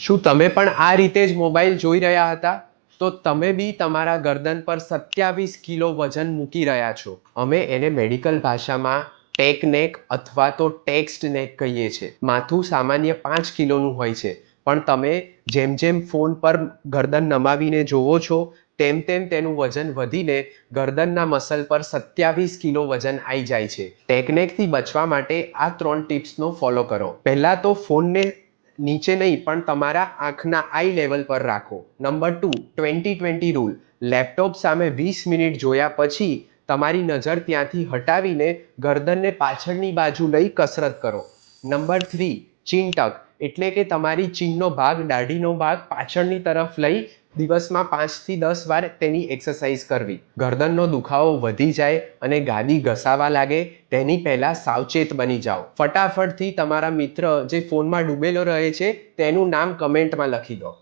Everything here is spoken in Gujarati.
શું તમે પણ આ રીતે જ મોબાઈલ જોઈ રહ્યા હતા? તો તમે બી તમારા ગરદન પર 27 કિલો વજન મૂકી રહ્યા છો. અમે એને મેડિકલ ભાષામાં ટેક નેક અથવા તો ટેક્સ્ટ નેક કહીએ છીએ. માથું સામાન્ય 5 કિલોનું હોય છે, પણ તમે જેમ જેમ ફોન પર ગરદન નમાવીને જોવો છો તેમ તેમ તેનું વજન વધીને ગરદનના મસલ પર 27 કિલો વજન આવી જાય છે. ટેકનેકથી બચવા માટે આ 3 ટિપ્સનો ફોલો કરો. પહેલા તો ફોનને નીચે નહીં પણ તમારા આંખના આઈ લેવલ પર રાખો. Number 2, 20-20 rule. લેપટોપ સામે 20 મિનિટ જોયા પછી તમારી નજર ત્યાંથી હટાવીને ગરદનને પાછળની બાજુ લઈ કસરત કરો. નંબર 3, ચીન ટક, એટલે કે તમારી ચીનનો ભાગ, દાઢીનો ભાગ પાછળની તરફ લઈ દિવસમાં 5 થી 10 વાર તેની એક્સરસાઇઝ કરવી. ગરદનનો દુખાવો વધી જાય અને ગાદી ઘસાવા લાગે તેની પહેલા સાવચેત બની જાઓ. ફટાફટથી તમારા મિત્ર જે ફોનમાં ડૂબેલો રહે છે તેનું નામ કમેન્ટમાં લખી દો.